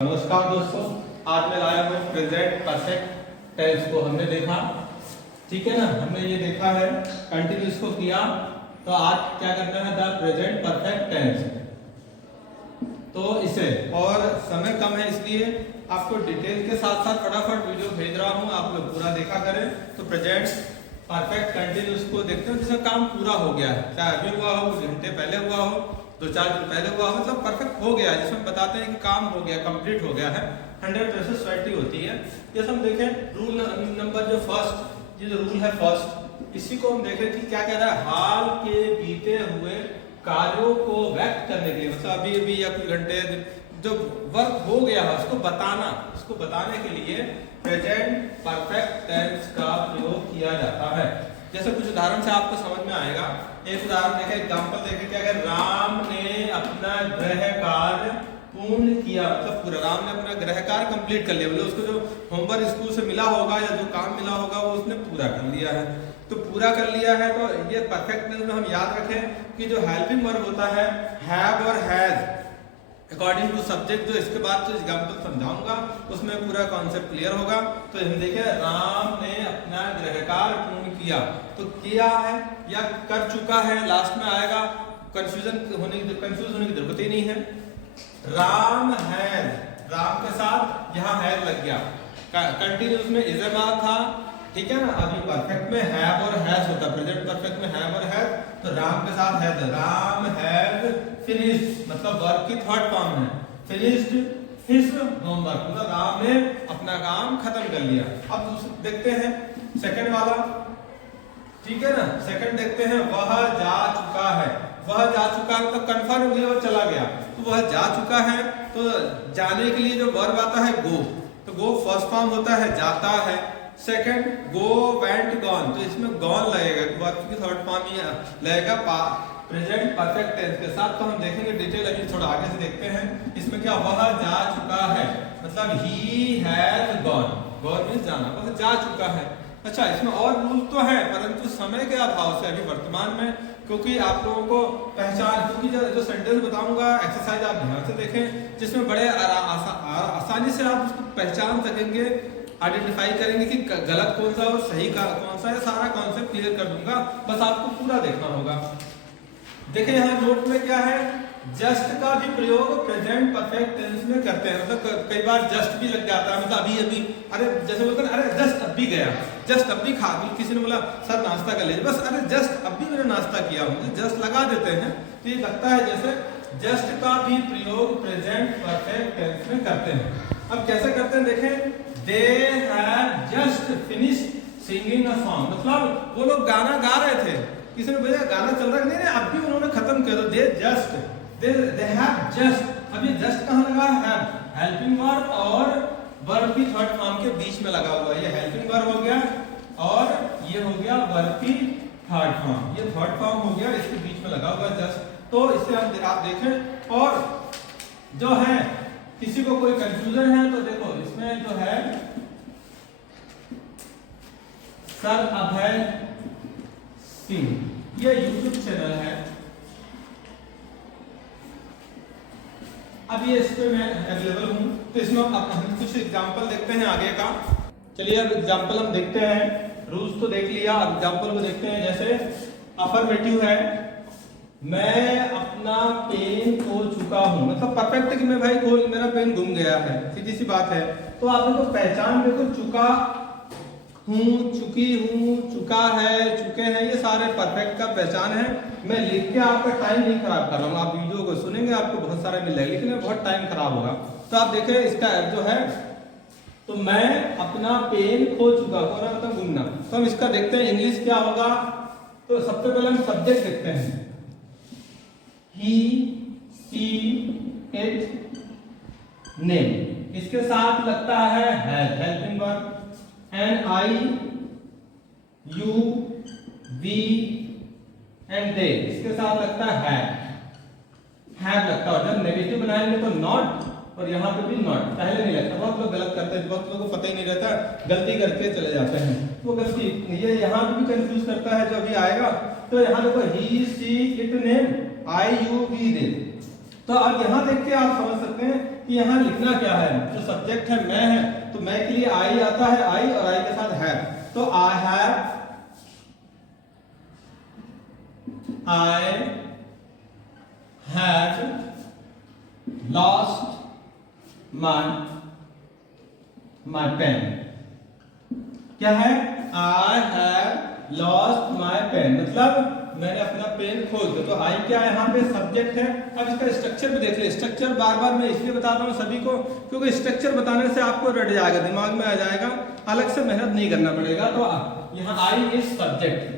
नमस्कार दोस्तों, आज मैं लाया हूँ प्रेजेंट परफेक्ट टेंस को। हमने देखा, ठीक है ना, हमने ये देखा है कंटिन्यूस को किया। तो आज क्या करना है, द प्रेजेंट परफेक्ट टेंस। तो इसे, और समय कम है इसलिए आपको डिटेल के साथ साथ फटाफट वीडियो भेज रहा हूँ, आप लोग पूरा देखा करें। तो प्रेजेंट परफेक्ट कंटिन्यूस को देखते हो, जिसका काम पूरा हो गया है, चाहे अभी हुआ हो, कुछ घंटे पहले हुआ हो, 2-4 दिन पहले हुआ, मतलब परफेक्ट हो गया है, जिसमें बताते हैं कि काम हो गया, कंप्लीट हो गया है, 100% सर्टी होती है। जैसे हम देखें रूल नंबर जो फर्स्ट, ये जो रूल है फर्स्ट, इसी को हम देखें कि क्या कह रहा है, हाल के बीते हुए कार्यों को व्यक्त करने के लिए, मतलब अभी अभी या कुछ घंटे जो वर्क हो गया है उसको बताना, उसको बताने के लिए प्रेजेंट परफेक्ट टेंस का प्रयोग किया जाता है। जैसे कुछ उदाहरण से आपको समझ में आएगा। एक उदाहरण देखें, एग्जांपल देखें, क्या है, राम ने अपना गृह कार्य पूर्ण किया, मतलब पूरा राम ने अपना गृह कार्य कंप्लीट कर लिया, मतलब उसको जो होमवर्क स्कूल से मिला होगा या जो काम मिला होगा वो उसने पूरा कर लिया है। तो पूरा कर लिया है, तो ये परफेक्ट टेंस में हम याद रखें कि जो हेल्पिंग वर्ब होता है हैव और हैज, अकॉर्डिंग टू सब्जेक्ट, जो इसके बाद जो एग्जाम्पल समझाऊंगा उसमें पूरा कॉन्सेप्ट क्लियर होगा। तो हम देखें, राम ने अपना गृह कार्य पूर्ण किया, तो किया है या कर चुका है, लास्ट में आएगा, कंफ्यूज होने की जरूरत ही नहीं है। राम है, राम के साथ यहाँ हैज लग गया, कंटिन्यूस में इज ए बात था, ठीक है ना। अभी परफेक्ट में हैव और हैज होता है, प्रेजेंट परफेक्ट में हैव और हैज, तो राम के साथ हैज, राम हैज फिनिश्ड, मतलब वर्क की थर्ड फॉर्म है, फिनिश्ड हिज होमवर्क, मतलब राम ने अपना काम खत्म कर लिया। अब देखते हैं सेकंड वाला, ठीक है ना, सेकंड देखते हैं, वह जा चुका है, वह जा चुका है मतलब कंफर्म हो गया, वो चला गया, तो वह जा चुका है। तो जाने के लिए जो वर्ब आता है गो, तो गो फर्स्ट फॉर्म होता है जाता है, सेकंड गो वेंट गॉन, तो इसमें गॉन लगेगा, वर्ब की थर्ड फॉर्म ही लगेगा प्रेजेंट परफेक्ट टेंस के साथ। तो हम देखेंगे डिटेल, अभी थोड़ा आगे से देखते हैं। इसमें क्या, वह जा चुका है, मतलब ही हैज गॉन, गॉन मींस जाना, वह जा चुका है। अच्छा, इसमें और रूल तो है, परंतु समय के अभाव से अभी वर्तमान में, क्योंकि आप लोगों को पहचान, क्योंकि जो सेंटेंस बताऊंगा एक्सरसाइज आप ध्यान से देखें, जिसमें बड़े आसानी से आप उसको पहचान सकेंगे, आइडेंटिफाई करेंगे कि गलत कौन सा और सही का कौन सा है। सारा कॉन्सेप्ट क्लियर कर दूंगा, बस आपको पूरा देखना होगा। देखिए यहाँ नोट में क्या है, जस्ट का भी प्रयोग प्रेजेंट परफेक्ट टेंस में करते हैं, मतलब कई बार जस्ट भी लग जाता है, मतलब अभी अभी, अरे जैसे बोलते हैं, अरे जस्ट अब भी गया, जस्ट अब भी खा, किसी ने बोला सर नाश्ता कर लीजिए, बस अरे जस्ट अब भी मैंने नाश्ता किया, मुझे जस्ट लगा देते हैं, तो ये लगता है जैसे जस्ट का भी प्रयोग प्रेजेंट परफेक्ट टेंस में करते हैं। अब कैसे करते हैं देखें, they have just finished singing a song, मतलब वो लोग गाना गा रहे थे, किसी ने बोला गाना चल रहा है, नहीं अब भी उन्होंने खत्म कर दिया, they just, they have just, अब ये जस्ट कहाँ लगा है, हेल्पिंग वर्ब और वर्ब की थर्ड फॉर्म के बीच में लगा हुआ है, ये हेल्पिंग वर्ब हो गया और ये हो गया वर्ब की थर्ड फॉर्म, ये थर्ड फॉर्म हो गया, इसके बीच में लगा हुआ है जस्ट। तो इससे आप देखें, और जो है किसी को कोई कंफ्यूजन है तो देखो इसमें जो है सर अभय सिंह, ये यूट्यूब चैनल है, अब ये इस पे मैं अवेलेबल हूँ, तो इसमें हम कुछ एग्जांपल देखते हैं आगे का। चलिए अब एग्जांपल हम देखते हैं, रूल्स तो देख लिया, अब एग्जांपल को देखते हैं। जैसे अफर्मेटिव है, मैं अपना पेन खो चुका हूँ, मतलब परफेक्ट है कि मैं भाई मेरा पेन गुम गया है, सीधी सी बात है। तो आप देखो पहचान देखो, चुका हूँ, चुकी हूँ, चुका है, चुके हैं, ये सारे परफेक्ट का पहचान है। मैं लिख के आपका टाइम नहीं खराब कर रहा हूँ, आप वीडियो को सुनेंगे आपको बहुत सारे मिल जाएगा, लेकिन बहुत टाइम खराब होगा। तो आप देखें इसका जो है, तो मैं अपना पेन खो चुका हूँ, मतलब गुमना, तो हम इसका देखते हैं इंग्लिश क्या होगा। तो सबसे पहले हम सब्जेक्ट देखते हैं, ही सी इट नेम, इसके साथ लगता है has, helping verb, and I you we and they, इसके साथ लगता है हैव लगता है। जब नेगेटिव बनाएंगे तो नॉट, और यहाँ पे भी नॉट, पहले नहीं लगता, बहुत लोग गलत करते हैं, बहुत लोगों को पता ही नहीं रहता, गलती करके चले जाते हैं, वो गलती ये यहाँ पे भी कंफ्यूज करता है जो अभी आएगा। तो यहाँ देखो he she it name, I you we they, तो अब यहाँ देख के आप समझ सकते हैं कि यहाँ लिखना क्या है। जो सब्जेक्ट है मैं है, तो मैं के लिए आई आता है, आई और आई के साथ है, तो I have lost my pen. क्या है? I have lost my pen, मतलब मैंने अपना पेन खो दिया। तो आई क्या है यहाँ पे? सब्जेक्ट है। अब इसका स्ट्रक्चर भी देख ले। स्ट्रक्चर बार बार मैं इसलिए बताता हूँ सभी को, क्योंकि स्ट्रक्चर बताने से आपको रट जाएगा, दिमाग में आ जाएगा, अलग से मेहनत नहीं करना पड़ेगा। तो यहाँ I is subject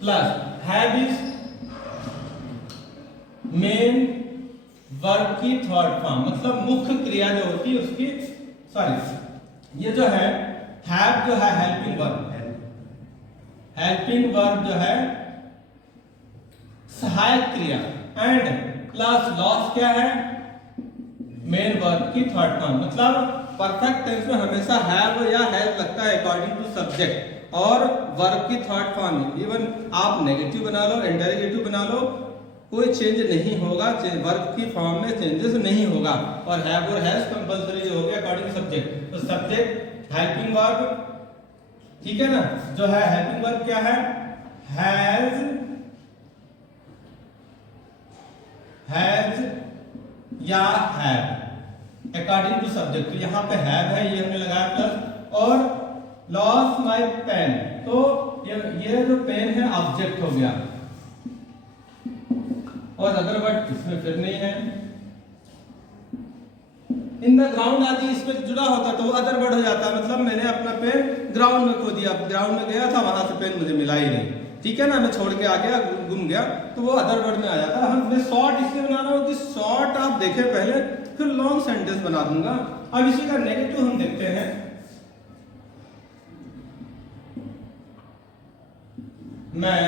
plus have is main verb की थर्ड फॉर्म, मतलब मुख्य क्रिया जो होती है उसकी, सॉरी ये जो है हैव जो है हेल्पिंग वर्ब, हेल्पिंग वर्ब जो है सहायक क्रिया, एंड प्लस लॉस क्या है? मेन वर्ब की थर्ड फॉर्म। मतलब परफेक्ट टेंस में हमेशा हैव या हैज लगता है अकॉर्डिंग टू सब्जेक्ट, और वर्ब की थर्ड फॉर्म। इवन आप नेगेटिव बना लो, इंटरोगेटिव बना लो, कोई चेंज नहीं होगा, वर्ब की फॉर्म में चेंजेस नहीं होगा। और हैव और हैज कंपल्सरी जो हो गया अकॉर्डिंग टू सब्जेक्ट। तो सब्जेक्ट हेल्पिंग वर्ब, ठीक है ना, जो है हेल्पिंग वर्ब क्या है? हैज या हैव अकॉर्डिंग टू सब्जेक्ट। तो यहाँ पे हैव है, ये हमने लगाया प्लस, और लॉस्ट माई पेन, तो ये जो पेन है ऑब्जेक्ट हो गया, और अदर वर्ड इसमें फिर नहीं है। इन द ग्राउंड आदि इसमें जुड़ा होता तो वो अदर वर्ड हो जाता, मतलब मैंने अपना पेन ग्राउंड में खो दिया, ग्राउंड में गया था, वहां से पेन मुझे मिला ही नहीं, ठीक है ना, मैं छोड़ के आ गया, गुम गया, तो वो अदर वर्ड में आ जाता। मैं शॉर्ट इसलिए बना रहा हूँ कि शॉर्ट आप देखें पहले, फिर लॉन्ग सेंटेंस बना दूंगा। अब इसी का नेगेटिव हम देखते हैं। मैं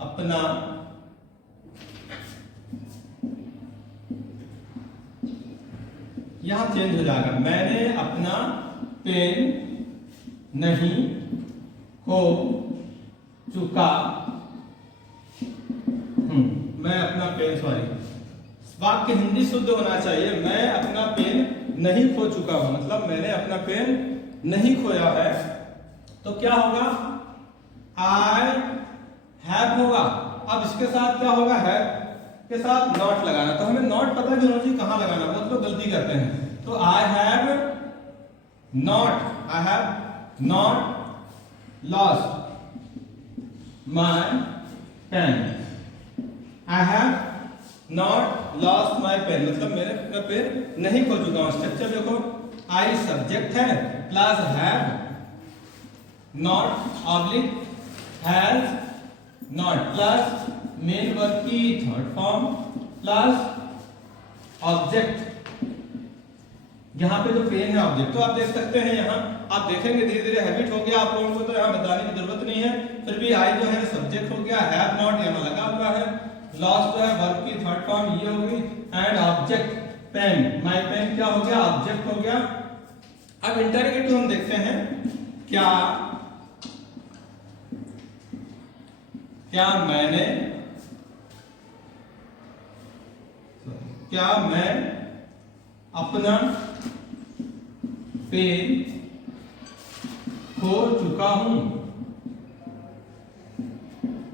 अपना यहां चेंज हो जाएगा, मैंने अपना पेन नहीं खो चुका हूं। मैं अपना पेन, सॉरी, वाक्य हिंदी शुद्ध होना चाहिए। मैं अपना पेन नहीं खो चुका हूं, मतलब मैंने अपना पेन नहीं खोया है। तो क्या होगा? आई हैव होगा। अब इसके साथ क्या होगा? हैव के साथ नॉट लगाना। तो हमें नॉट पता भी होना चाहिए कहां लगाना, बहुत लोग गलती करते हैं। तो I have not lost my pen. I have not lost my pen, मतलब मैंने अपना पेन नहीं खो चुका हूं। स्ट्रक्चर देखो, आई सब्जेक्ट है, plus have, not oblique has, not plus main verb की थर्ड फॉर्म, प्लस ऑब्जेक्ट, यहाँ पे जो पेन है ऑब्जेक्ट। तो आप देख सकते हैं, यहाँ आप देखेंगे धीरे धीरे हैबिट हो गया आप लोगों को, तो यहाँ बताने की जरूरत नहीं है। फिर भी आई जो है सब्जेक्ट हो गया, हैव नॉट यहाँ लगा हुआ है, लॉस्ट जो है वर्ब की थर्ड फॉर्म ये होगी, and object pen, my pen क्या हो गया? ऑब्जेक्ट हो गया। अब इंटरोगेटिव हम देखते हैं, क्या मैं अपना पेन खो चुका हूं?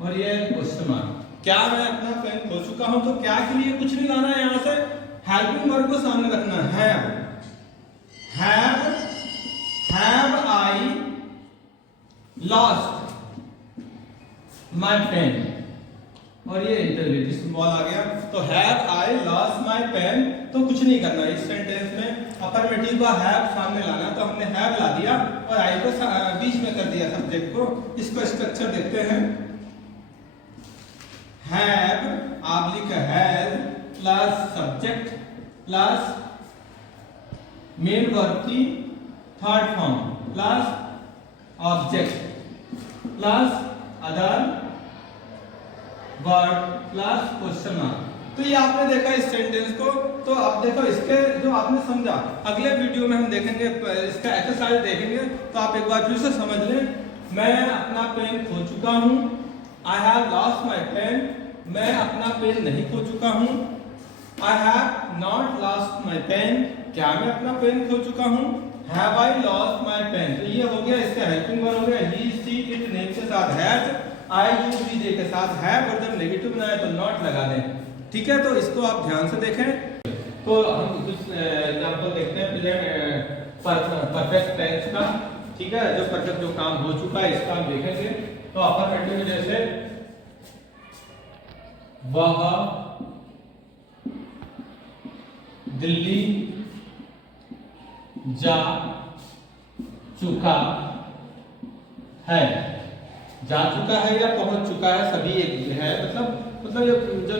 और ये क्वेश्चन मार्क, क्या मैं अपना पेन खो चुका हूं? तो क्या के लिए कुछ नहीं लाना है, यहां से हेल्पिंग वर्ब को सामने रखना है। Have I lost my pen, और ये इंटरव्यू सिंबल आ गया। तो have I lost my pen, तो कुछ नहीं करना इस सेंटेंस में, अफर्मेटिव का हैव सामने लाना। तो हमने हैव ला दिया और आई को बीच में कर दिया सब्जेक्ट को। इसको स्ट्रक्चर देखते हैं, have oblique has plus subject plus main verb की third form plus object plus other word plus question mark. तो ये आपने देखा इस सेंटेंस को। तो अब देखो इसके जो आपने समझा, अगले वीडियो में हम देखेंगे, इसका एक्सरसाइज देखेंगे, तो आप एक बार फिर से समझ लें। मैं अपना पेन खो चुका हूं, I have lost my pen, मैं अपना पेन नहीं खो चुका हूं, I have not lost my pen, क्या मैं अपना पेन खो चुका हूँ? Have I lost my pen, तो ये हो गया, इससे हेल्पिंग वर्ब हो गया। ही सी इट नेम के साथ हैज, आई यू वी जे के साथ हैव, और जब नेगेटिव बनाए तो नॉट लगा दें। ठीक है, तो इसको आप ध्यान से देखें। तो हम कुछ एग्जांपल देखते हैं प्रेजेंट परफेक्ट टेंस का। ठीक है, जो परफेक्ट जो काम हो चुका है इसका हम देखेंगे। तो अफर्मेटिव में जैसे वह दिल्ली जा चुका है, जा चुका है या पहुंच चुका है, सभी एक है। मतलब जो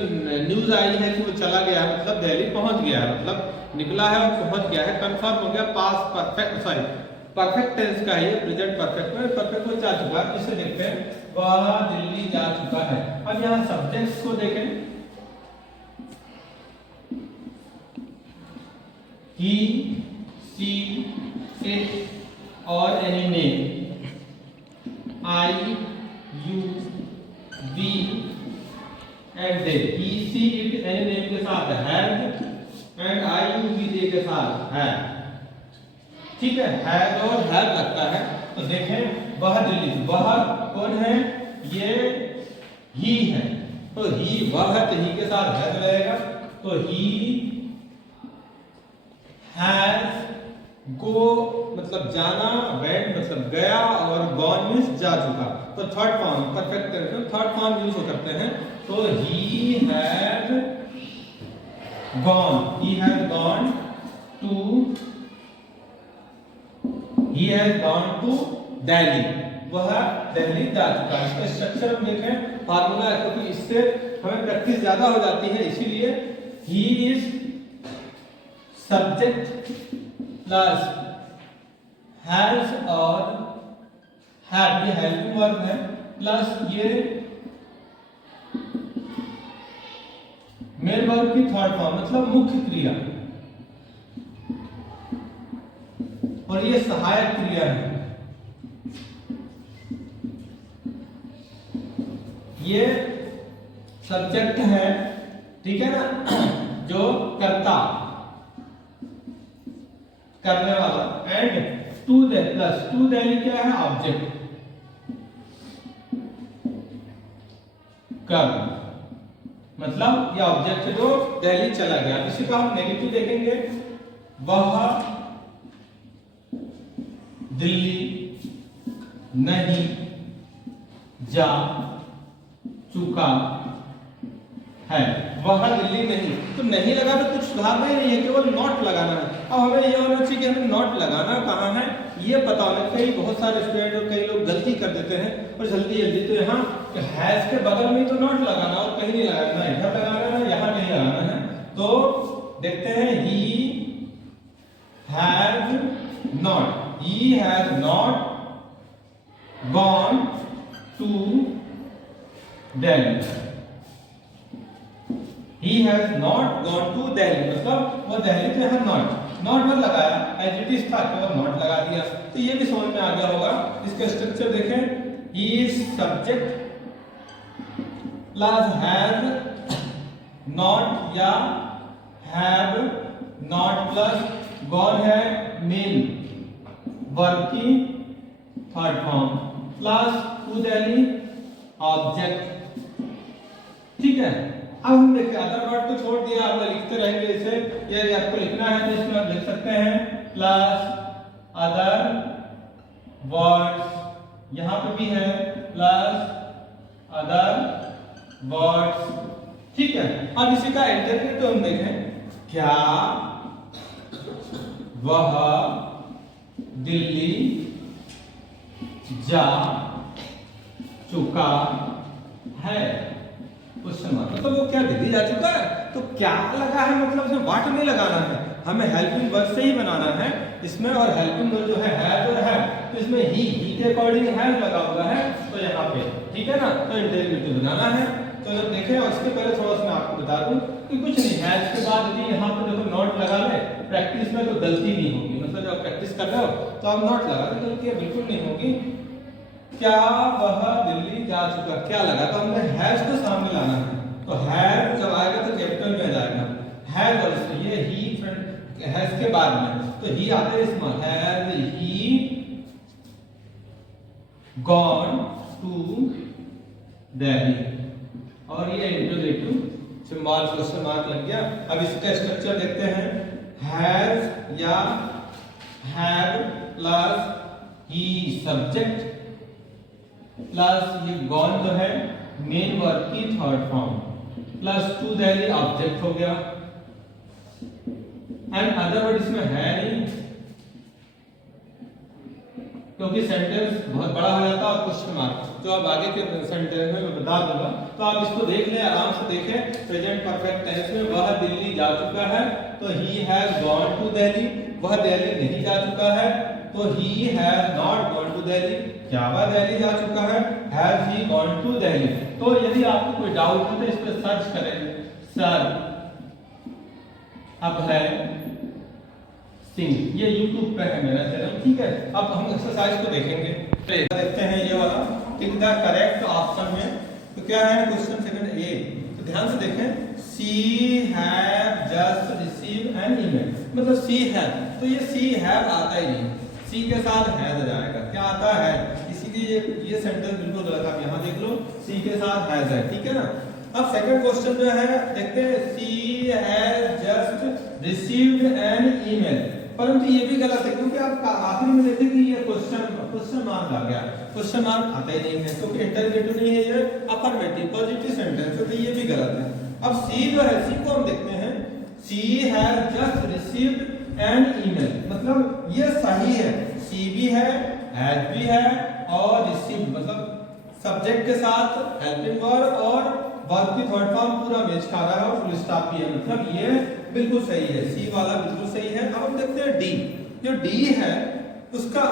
न्यूज आई है कि वो चला गया है, मतलब दिल्ली पहुंच गया है, मतलब निकला है और पहुंच गया है, कंफर्म हो गया। Past perfect, sorry perfect tense का है ये, प्रेजेंट परफेक्ट में परफेक्ट में जा चुका है। इसे देखते हैं, वह दिल्ली जा चुका है। अब यहाँ सब्जेक्ट्स को देखें, he, she, it और any name, I, you, we and they। he, she, it any name के साथ has and I, you, we, they के साथ है। ठीक है, has और have लगता है। तो देखें, वह दिल्ली, वह कौन है? ये ही है, तो ही वह है, तो ही के साथ has रहेगा। तो he has go मतलब जाना, went मतलब गया, और gone मीन्स जा चुका। तो थर्ड फॉर्म परफेक्ट टेंस में थर्ड फॉर्म यूज करते हैं। तो he has gone, he has gone to Delhi, वह दिल्ली जा चुका है। इसका स्ट्रक्चर हम देखें, फार्मूला है, क्योंकि इससे हमें प्रैक्टिस ज्यादा हो जाती है, इसीलिए he is subject plus has और हैड, ये हेल्पिंग वर्ब है, प्लस ये मेन वर्ब की थर्ड फॉर्म मतलब मुख्य क्रिया, और ये सहायक क्रिया है। ये सब्जेक्ट है, ठीक है ना, जो कर्ता करने वाला, and to they plus to Delhi क्या है? ऑब्जेक्ट, कर्म, मतलब ये ऑब्जेक्ट जो दिल्ली चला गया। इसी का हम नेगेटिव देखेंगे, वह दिल्ली नहीं जा चुका है। वह दिल्ली नहीं, तो नहीं लगा तो कुछ सुधारना ही नहीं है, केवल नॉट लगाना है। अब हमें यह होना चाहिए कि हमें नॉट लगाना कहाँ है, ये पता होना चाहिए। बहुत सारे स्टूडेंट और कई लोग गलती कर देते हैं और जल्दी जल्दी, तो यहाँ हैज के बगल में तो नॉट लगाना, और कहीं नहीं लगाना, इधर लगाना है, यहाँ नहीं लगाना है। तो देखते हैं, he has not gone to Delhi, he has not gone to Delhi, मतलब वो दिल्ली पे है, नॉट मत लगाया, एज इट इज था, केवल नॉट लगा दिया। तो ये भी समझ में आ गया होगा। इसका स्ट्रक्चर देखें, he is subject plus has not या हैव नॉट प्लस गॉन है मेन वर्ब की third form, plus to Delhi object. ठीक है, अब हम देखते हैं, अदर वर्ड को छोड़ दिया, आप लिखते रहेंगे इसे। ये आपको लिखना है तो इसमें आप लिख सकते हैं प्लस अदर वर्ड्स, यहां पे भी है प्लस अदर वर्ड्स। ठीक है, अब इसी का इंटरप्रेट तो हम देखें, क्या वह दिल्ली जा चुका है? मतलब वो क्या दिल्ली जा चुका है, तो क्या लगा है, मतलब इसमें वाट नहीं लगाना है, हमें हेल्पिंग वर्ब से ही बनाना है इसमें। और हेल्पिंग वर्ब जो है और है, तो इसमें ही के अकॉर्डिंग हैव लगा हुआ है, तो यहाँ पे ठीक है ना, तो इंटेरोगेटिव बनाना है। तो जब देखें, और इसके पहले थोड़ा सा मैं आपको बता दूं कि कुछ नहीं है, इसके बाद यदि यहाँ पे देखो नॉट लगा ले प्रैक्टिस में, तो गलती नहीं होगी। मतलब जब प्रैक्टिस कर रहे हो तो आप नॉट लगा दो, गलती बिल्कुल नहीं होगी। क्या वह दिल्ली जा चुका, क्या लगा, तो हमने हैज को सामने लाना है। तो हैज जब आएगा तो कैपिटल में जाएगा, हैज ऑल्सो, ये ही हैज के बाद में तो ही आते हैं small, has he gone to Delhi, और ये इंटरोगेटिव सिंबल क्वेश्चन मार्क लग गया। अब इसका स्ट्रक्चर देखते हैं, हैज या have plus he subject plus ये गॉन जो है मेन वर्ब की third form plus to Delhi object हो गया, एंड अदर वर्ड इसमें है नहीं क्योंकि सेंटेंस बहुत बड़ा हो जाता है और क्वेश्चन मार्क जो अब आगे के सेंटेंस में मैं बता दूंगा, तो आप इसको देख लें, आराम से देखें। प्रेजेंट परफेक्ट टेंस में वह दिल्ली जा चुका है तो he has gone to Delhi, वह दिल्ली नहीं जा चुका है तो he has not gone to Delhi, क्या वह दिल्ली जा चुका है, has he gone to Delhi. तो यदि आपको कोई डाउट हो तो इस पर सर्च करें, सर अब है सिंह, ये YouTube पे है मेरा चैनल, ठीक है। अब हम एक्सरसाइज को देखेंगे, देखते हैं ये वाला, टिक द करेक्ट ऑप्शन में। तो क्या है क्वेश्चन सेकंड ए, तो ध्यान से देखें, she have just receive an email, मतलब सी हैव, तो ये सी हैव आता ही नहीं, सी के साथ हैज आ जाएगा, क्या आता है, इसीलिए ये सेंटेंस बिल्कुल गलत, आप यहाँ देख लो, सी के साथ हैज है, ठीक है ना। अब सेकंड क्वेश्चन जो है देखते हैं, she has just received an email, परंतु ये भी गलत है क्योंकि आप आखिर में देखें कि ये क्वेश्चन मार्क आ गया, क्वेश्चन मार्क आता ही नहीं है क्योंकि इंटररोगेटिव नहीं है, ये अफर्मेटिव पॉजिटिव सेंटेंस है, तो ये भी गलत है। अब सी जो है, सी को हम देखते हैं, she has just received an email, मतलब ये सही है, सी भी है, हैज भी है और रिसीव्ड मतलब सब्जेक्ट के साथ हेल्पिंग वर्ब और वर्ब की थर्ड फॉर्म पूरा मैच खा रहा है और फुल स्टॉप भी है, मतलब ये बिल्कुल सही है, सी वाला बिल्कुल सही है। अब हम देखते हैं डी, जो डी है उसका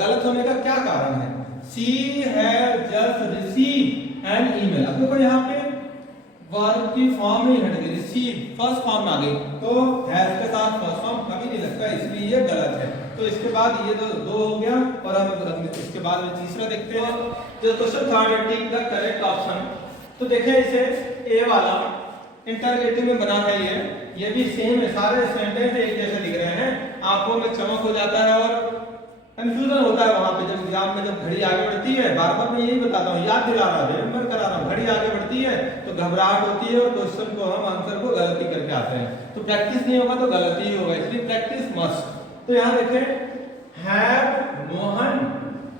गलत होने का क्या कारण है, she has just receive an email, अब देखो यहाँ पे वर्ब की फॉर्म ही हट गई, रिसीव फर्स्ट फॉर्म आ गई, तो हैज के साथ फर्स्ट फॉर्म कभी नहीं लगता, इसलिए ये गलत है। तो इसके बाद ये दो हो गया और हम इसके बाद में तीसरा देखते हैं, जो क्वेश्चन थर्ड है, टिक द करेक्ट ऑप्शन। तो देखें इसे, ए वाला इंटररोगेटिव में बना है, ये भी सेम है, सारे सेंटेंस एक जैसे दिख रहे हैं, आंखों में चमक हो जाता है और कंफ्यूजन होता है वहां पे, जब एग्जाम में जब घड़ी आगे बढ़ती है, बार बार मैं यही बताता हूँ, याद दिला रहा हूँ, रिमेंबर करा रहा हूँ, घड़ी आगे बढ़ती है तो घबराहट होती है और क्वेश्चन को हम आंसर को गलती करके आते हैं, तो प्रैक्टिस नहीं होगा तो गलती ही होगा, इसलिए प्रैक्टिस मस्ट। तो यहाँ देखें, हैव मोहन,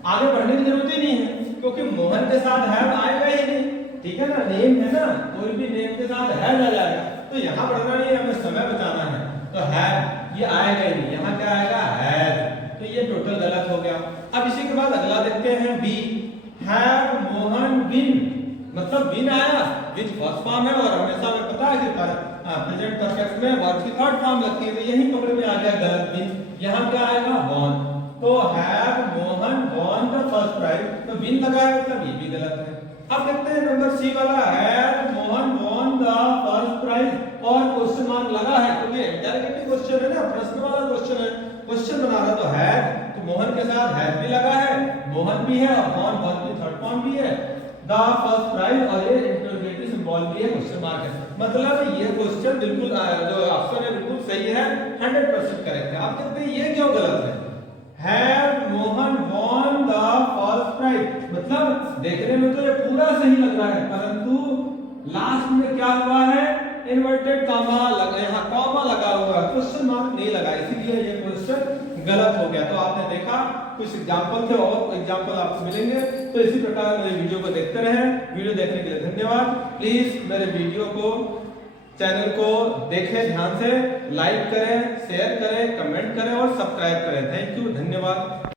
आगे बढ़ने की जरूरत ही नहीं है क्योंकि मोहन के साथ हैव आएगा ही नहीं, ठीक है ना, नेम है ना, कोई भी नेम के साथ हैज आ जाएगा, तो यहाँ बढ़ना नहीं है, हमें समय बचाना है, तो हैव ये आएगा ही नहीं, यहाँ क्या आएगा, हैज, तो ये टोटल गलत हो गया। अब इसी के बाद अगला देखते हैं, बी, हैव मोहन बिन, मतलब बिन आया, विच फर्स्ट फॉर्म है और हमेशा हमें पता है कि प्रेजेंट परफेक्ट में वर्ब की थर्ड फॉर्म लगती है, तो यही पकड़ में आ गया गलत बिन, यहाँ क्या आएगा, वॉन, तो have Mohan won the first prize, तो बिन लगा है मतलब ये भी गलत है। अब देखते हैं नंबर सी वाला, have Mohan won the first prize और क्वेश्चन मार्क लगा है क्योंकि इंटररोगेटिव क्वेश्चन है ना, प्रश्न वाला क्वेश्चन है, क्वेश्चन बना रहा तो है, तो मोहन के साथ हैज भी लगा है, मोहन भी है और वॉन वर्ब की थर्ड फॉर्म भी है, द फर्स्ट प्राइज और ये इंटररोगेटिव सिंबल भी है, क्वेश्चन मार्क है, मतलब ये क्वेश्चन बिल्कुल जो ऑप्शन है बिल्कुल सही है, 100% करेक्ट है। आप देखते हैं ये क्यों गलत है, have Mohan won the first prize, मतलब देखने में तो ये पूरा सही लग रहा है परंतु लास्ट में क्या हुआ है, इन्वर्टेड कॉमा लगा, यहाँ कॉमा लगा हुआ है, क्वेश्चन मार्क नहीं लगा, इसीलिए ये क्वेश्चन गलत हो गया। तो आपने देखा कुछ एग्जांपल थे और एग्जांपल आपको मिलेंगे, तो इसी प्रकार मेरे वीडियो को देखते रहें। वीडियो देखने के लिए धन्यवाद। प्लीज मेरे वीडियो को, चैनल को देखें ध्यान से, लाइक करें, शेयर करें, कमेंट करें और सब्सक्राइब करें। थैंक यू, धन्यवाद।